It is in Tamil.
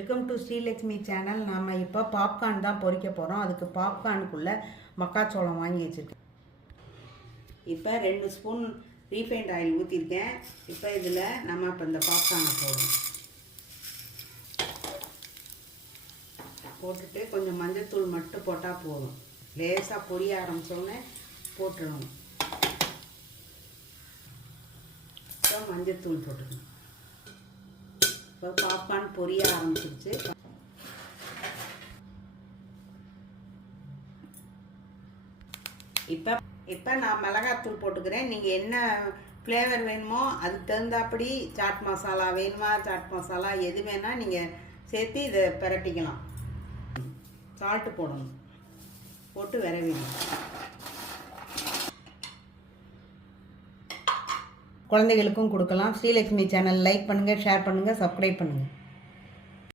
Welcome to Srilakshmi channel. நாம் இப்போ பாப்கார்ன் தான் பொரிக்க போகிறோம். அதுக்கு பாப்கார்னுக்குள்ளே மக்காச்சோளம் வாங்கி வச்சுருக்கேன். இப்போ 2 ஸ்பூன் ரீஃபைண்ட் ஆயில் ஊற்றிருக்கேன். இப்போ இதில் நம்ம இப்போ இந்த பாப்கார்னை போட்டுட்டு கொஞ்சம் மஞ்சள்தூள் மட்டும் போட்டால் போதும். லேசாக பொரிய ஆரம்பித்தோடனே போட்டுடணும். இப்போ மஞ்சள்தூள் போட்டுக்கணும். இப்போ பாப்கார்ன் பொரிய ஆரம்பிச்சிருச்சு. இப்போ நான் மிளகாத்தூள் போட்டுக்கிறேன். நீங்கள் என்ன ஃப்ளேவர் வேணுமோ அதுக்கு தகுந்தாப்படி சாட் மசாலா வேணுமா, சாட் மசாலா எது வேணால் நீங்கள் சேர்த்து இதை பிரட்டிக்கலாம். சால்ட்டு போடணும், போட்டு விரவிடணும். குழந்தைகளுக்கும் கொடுக்கலாம். ஸ்ரீலக்ஷ்மி சேனல் லைக் பண்ணுங்கள், ஷேர் பண்ணுங்கள், சப்ஸ்கிரைப் பண்ணுங்கள்.